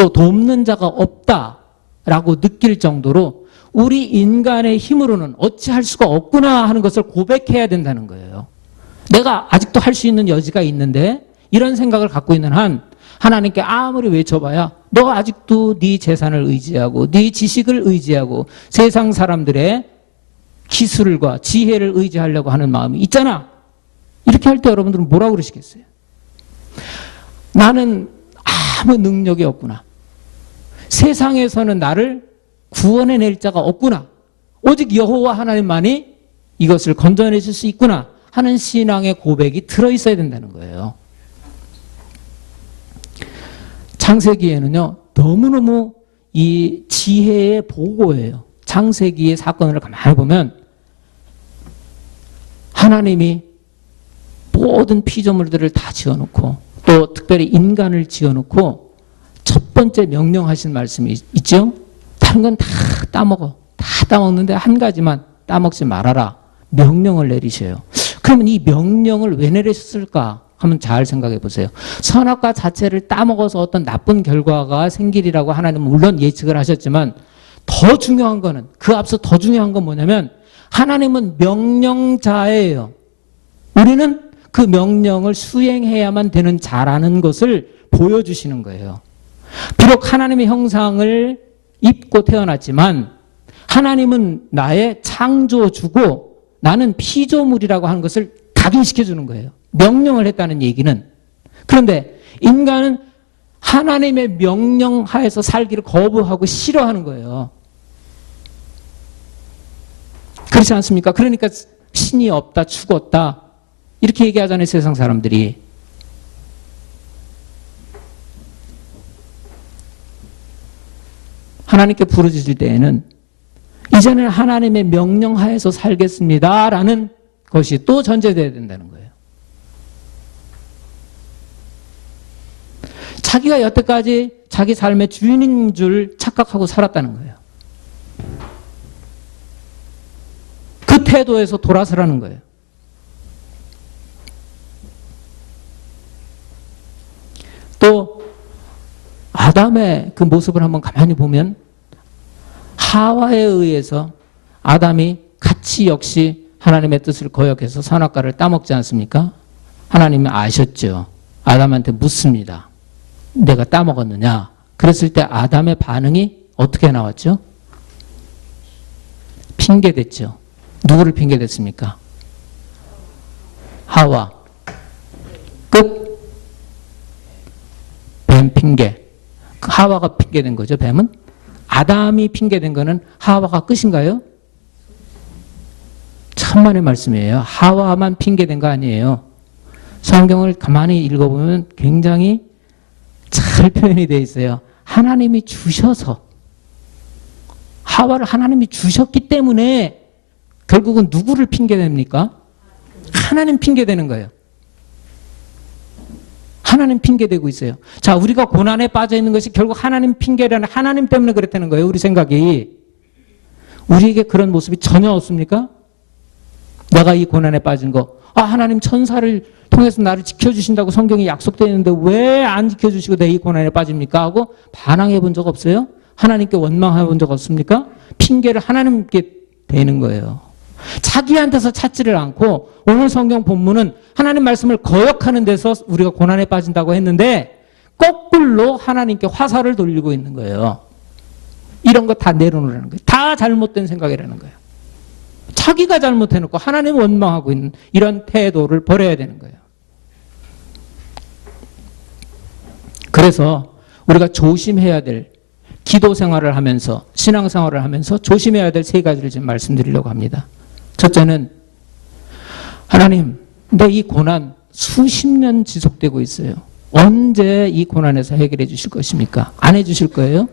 또 돕는 자가 없다라고 느낄 정도로 우리 인간의 힘으로는 어찌할 수가 없구나 하는 것을 고백해야 된다는 거예요. 내가 아직도 할 수 있는 여지가 있는데 이런 생각을 갖고 있는 한 하나님께 아무리 외쳐봐야 너 아직도 네 재산을 의지하고 네 지식을 의지하고 세상 사람들의 기술과 지혜를 의지하려고 하는 마음이 있잖아. 이렇게 할 때 여러분들은 뭐라고 그러시겠어요? 나는 아무 능력이 없구나. 세상에서는 나를 구원해낼 자가 없구나. 오직 여호와 하나님만이 이것을 건져내 줄 수 있구나 하는 신앙의 고백이 들어있어야 된다는 거예요. 창세기에는요, 너무너무 이 지혜의 보고예요. 창세기의 사건을 가만히 보면 하나님이 모든 피조물들을 다 지어놓고 또 특별히 인간을 지어놓고 첫 번째 명령하신 말씀이 있죠. 다른 건 다 따먹어. 다 따먹는데 한 가지만 따먹지 말아라. 명령을 내리셔요. 그러면 이 명령을 왜 내리셨을까 하면 잘 생각해 보세요. 선악과 자체를 따먹어서 어떤 나쁜 결과가 생기리라고 하나님은 물론 예측을 하셨지만 더 중요한 거는 그 앞서 더 중요한 건 뭐냐면 하나님은 명령자예요. 우리는 그 명령을 수행해야만 되는 자라는 것을 보여주시는 거예요. 비록 하나님의 형상을 입고 태어났지만 하나님은 나의 창조주고 나는 피조물이라고 하는 것을 각인시켜주는 거예요. 명령을 했다는 얘기는. 그런데 인간은 하나님의 명령 하에서 살기를 거부하고 싫어하는 거예요. 그렇지 않습니까? 그러니까 신이 없다, 죽었다 이렇게 얘기하잖아요, 세상 사람들이. 하나님께 부르짖을 때에는 이제는 하나님의 명령 하에서 살겠습니다라는 것이 또 전제되어야 된다는 거예요. 자기가 여태까지 자기 삶의 주인인 줄 착각하고 살았다는 거예요. 그 태도에서 돌아서라는 거예요. 또 아담의 그 모습을 한번 가만히 보면 하와에 의해서 아담이 같이 역시 하나님의 뜻을 거역해서 선악과를 따먹지 않습니까? 하나님이 아셨죠. 아담한테 묻습니다. 내가 따먹었느냐? 그랬을 때 아담의 반응이 어떻게 나왔죠? 핑계댔죠. 누구를 핑계댔습니까? 하와. 끝. 뱀 핑계. 하와가 핑계된 거죠, 뱀은? 아담이 핑계된 거는 하와가 끝인가요? 천만의 말씀이에요. 하와만 핑계된 거 아니에요. 성경을 가만히 읽어보면 굉장히 잘 표현이 되어 있어요. 하나님이 주셔서 하와를 하나님이 주셨기 때문에 결국은 누구를 핑계댑니까? 하나님 핑계대는 거예요. 하나님 핑계대고 있어요. 자, 우리가 고난에 빠져 있는 것이 결국 하나님 핑계라는 하나님 때문에 그랬다는 거예요. 우리 생각이. 우리에게 그런 모습이 전혀 없습니까? 내가 이 고난에 빠진 거. 아, 하나님 천사를 통해서 나를 지켜주신다고 성경에 약속되어 있는데 왜 안 지켜주시고 내 이 고난에 빠집니까? 하고 반항해 본 적 없어요? 하나님께 원망해 본 적 없습니까? 핑계를 하나님께 대는 거예요. 자기한테서 찾지를 않고 오늘 성경 본문은 하나님 말씀을 거역하는 데서 우리가 고난에 빠진다고 했는데 거꾸로 하나님께 화살을 돌리고 있는 거예요. 이런 거 다 내려놓으라는 거예요. 다 잘못된 생각이라는 거예요. 자기가 잘못해놓고 하나님 원망하고 있는 이런 태도를 버려야 되는 거예요. 그래서 우리가 조심해야 될 기도 생활을 하면서 신앙 생활을 하면서 조심해야 될 세 가지를 지금 말씀드리려고 합니다. 첫째는 하나님, 내 이 고난 수십 년 지속되고 있어요. 언제 이 고난에서 해결해 주실 것입니까? 안 해 주실 거예요?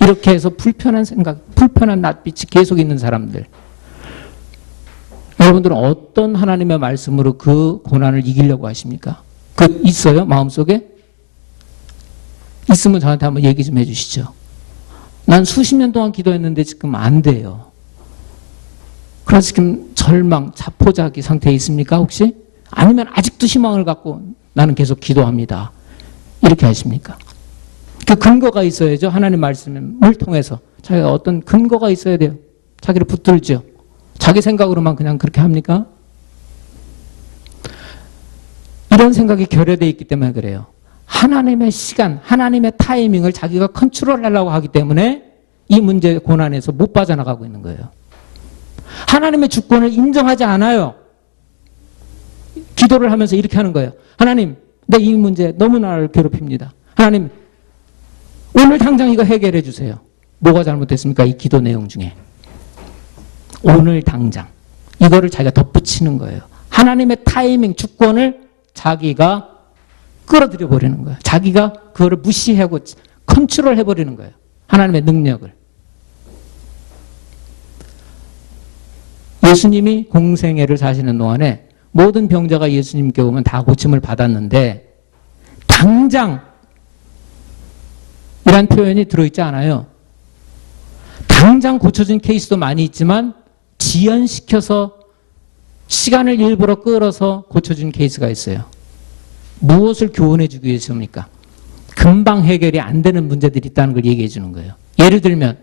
이렇게 해서 불편한 생각, 불편한 낯빛이 계속 있는 사람들. 여러분들은 어떤 하나님의 말씀으로 그 고난을 이기려고 하십니까? 그 있어요? 마음속에? 있으면 저한테 한번 얘기 좀 해주시죠. 난 수십 년 동안 기도했는데 지금 안 돼요. 그래서 지금 절망, 자포자기 상태에 있습니까 혹시? 아니면 아직도 희망을 갖고 나는 계속 기도합니다. 이렇게 하십니까? 그 근거가 있어야죠. 하나님 말씀을 통해서. 자기가 어떤 근거가 있어야 돼요. 자기를 붙들죠. 자기 생각으로만 그냥 그렇게 합니까? 이런 생각이 결여되어 있기 때문에 그래요. 하나님의 시간, 하나님의 타이밍을 자기가 컨트롤하려고 하기 때문에 이 문제 고난에서 못 빠져나가고 있는 거예요. 하나님의 주권을 인정하지 않아요. 기도를 하면서 이렇게 하는 거예요. 하나님, 내 이 문제 너무 나를 괴롭힙니다. 하나님, 오늘 당장 이거 해결해 주세요. 뭐가 잘못됐습니까? 이 기도 내용 중에. 오늘 당장. 이거를 자기가 덧붙이는 거예요. 하나님의 타이밍, 주권을 자기가 끌어들여 버리는 거예요. 자기가 그거를 무시하고 컨트롤 해버리는 거예요. 하나님의 능력을. 예수님이 공생애를 사시는 동안에 모든 병자가 예수님께 오면 다 고침을 받았는데 당장 이란 표현이 들어있지 않아요. 당장 고쳐진 케이스도 많이 있지만 지연시켜서 시간을 일부러 끌어서 고쳐준 케이스가 있어요. 무엇을 교훈해 주기 위해서입니까? 금방 해결이 안 되는 문제들이 있다는 걸 얘기해 주는 거예요. 예를 들면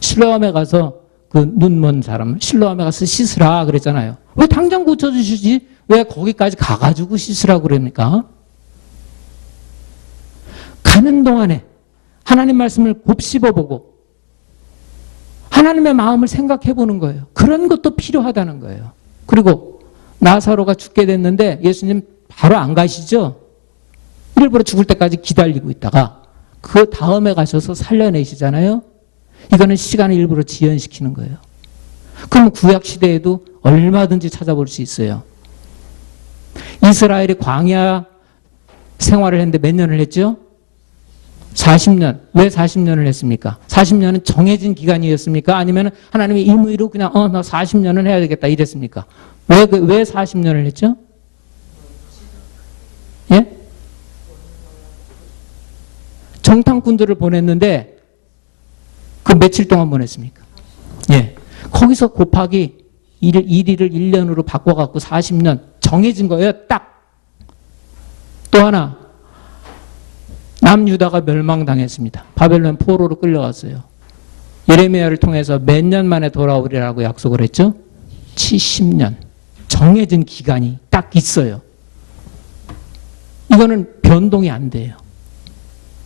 실로암에 가서 그 눈 먼 사람 실로암에 가서 씻으라 그랬잖아요. 왜 당장 고쳐주시지? 왜 거기까지 가가지고 씻으라고 그럽니까? 가는 동안에 하나님 말씀을 곱씹어보고 하나님의 마음을 생각해 보는 거예요. 그런 것도 필요하다는 거예요. 그리고 나사로가 죽게 됐는데 예수님 바로 안 가시죠? 일부러 죽을 때까지 기다리고 있다가 그 다음에 가셔서 살려내시잖아요. 이거는 시간을 일부러 지연시키는 거예요. 그럼 구약 시대에도 얼마든지 찾아볼 수 있어요. 이스라엘이 광야 생활을 했는데 몇 년을 했죠? 40년. 왜 40년을 했습니까? 40년은 정해진 기간이었습니까? 아니면 하나님이 임의로 그냥 나 40년은 해야 되겠다 이랬습니까? 왜 40년을 했죠? 예? 정탐꾼들을 보냈는데 그 며칠 동안 보냈습니까? 예. 거기서 곱하기 일일을 1년으로 바꿔갖고 40년 정해진 거예요. 딱. 또 하나. 남유다가 멸망당했습니다. 바벨론 포로로 끌려갔어요. 예레미야를 통해서 몇 년 만에 돌아오리라고 약속을 했죠? 70년. 정해진 기간이 딱 있어요. 이거는 변동이 안 돼요.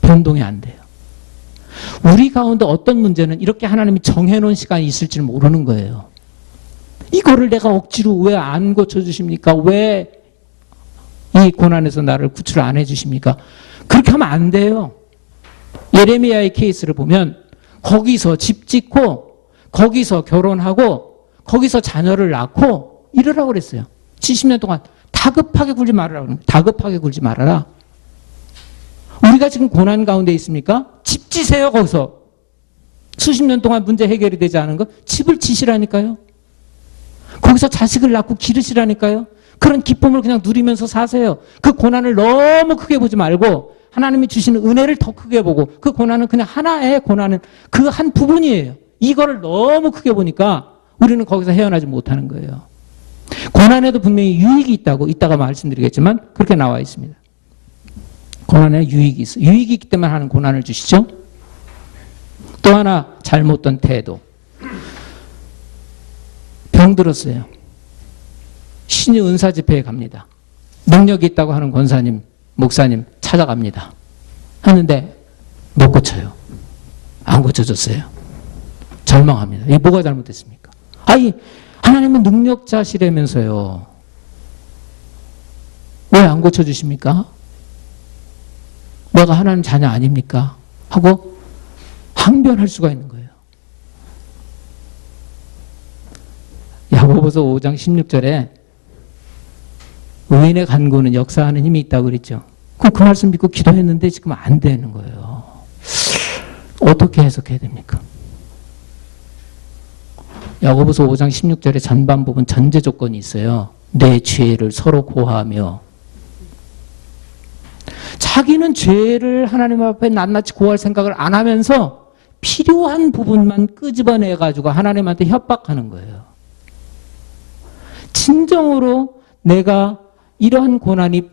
변동이 안 돼요. 우리 가운데 어떤 문제는 이렇게 하나님이 정해놓은 시간이 있을 줄 모르는 거예요. 이거를 내가 억지로 왜 안 고쳐주십니까? 왜 이 고난에서 나를 구출 안 해주십니까? 그렇게 하면 안 돼요. 예레미야의 케이스를 보면 거기서 집 짓고 거기서 결혼하고 거기서 자녀를 낳고 이러라고 그랬어요. 70년 동안 다급하게 굴지 말아라. 다급하게 굴지 말아라. 우리가 지금 고난 가운데 있습니까? 집 지세요. 거기서. 수십 년 동안 문제 해결이 되지 않은 거 집을 지시라니까요. 거기서 자식을 낳고 기르시라니까요. 그런 기쁨을 그냥 누리면서 사세요. 그 고난을 너무 크게 보지 말고 하나님이 주시는 은혜를 더 크게 보고 그 고난은 그냥 하나의 고난은 그 한 부분이에요. 이거를 너무 크게 보니까 우리는 거기서 헤어나지 못하는 거예요. 고난에도 분명히 유익이 있다고 이따가 말씀드리겠지만 그렇게 나와 있습니다. 고난에 유익이 있어요. 유익이 있기 때문에 하는 고난을 주시죠. 또 하나 잘못된 태도. 병들었어요. 신이 은사 집회에 갑니다. 능력이 있다고 하는 권사님, 목사님 찾아갑니다. 하는데 못 고쳐요. 안 고쳐줬어요. 절망합니다. 이게 뭐가 잘못됐습니까? 아니 하나님은 능력자시라면서요. 왜 안 고쳐주십니까? 내가 하나님 자녀 아닙니까? 하고 항변할 수가 있는 거예요. 야고보서 5장 16절에 의인의 간구는 역사하는 힘이 있다고 그랬죠. 그 말씀 믿고 기도했는데 지금 안 되는 거예요. 어떻게 해석해야 됩니까? 야고보서 5장 16절의 전반 부분 전제 조건이 있어요. 내 죄를 서로 고하며 자기는 죄를 하나님 앞에 낱낱이 고할 생각을 안 하면서 필요한 부분만 끄집어내가지고 하나님한테 협박하는 거예요. 진정으로 내가 이러한 고난이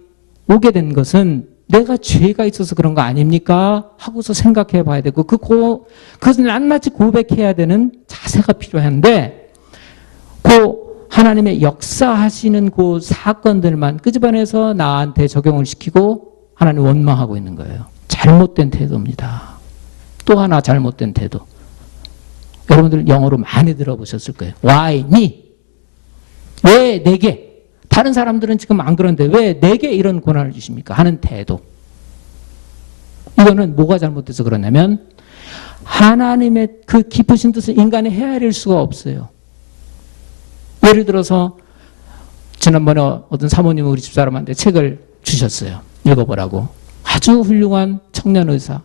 오게 된 것은 내가 죄가 있어서 그런 거 아닙니까? 하고서 생각해 봐야 되고, 그것을 낱낱이 고백해야 되는 자세가 필요한데, 하나님의 역사하시는 그 사건들만 끄집어내서 나한테 적용을 시키고 하나님 원망하고 있는 거예요. 잘못된 태도입니다. 또 하나 잘못된 태도. 여러분들 영어로 많이 들어보셨을 거예요. Why me? 왜 내게? 다른 사람들은 지금 안 그런데 왜 내게 이런 고난을 주십니까? 하는 태도. 이거는 뭐가 잘못돼서 그러냐면 하나님의 그 깊으신 뜻을 인간이 헤아릴 수가 없어요. 예를 들어서 지난번에 어떤 사모님이 우리 집사람한테 책을 주셨어요. 읽어보라고. 아주 훌륭한 청년 의사.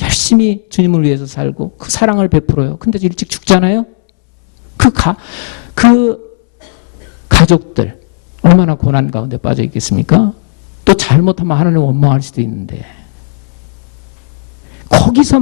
열심히 주님을 위해서 살고 그 사랑을 베풀어요. 근데 일찍 죽잖아요. 그 가족들 얼마나 고난 가운데 빠져 있겠습니까? 또 잘못하면 하나님 원망할 수도 있는데 거기서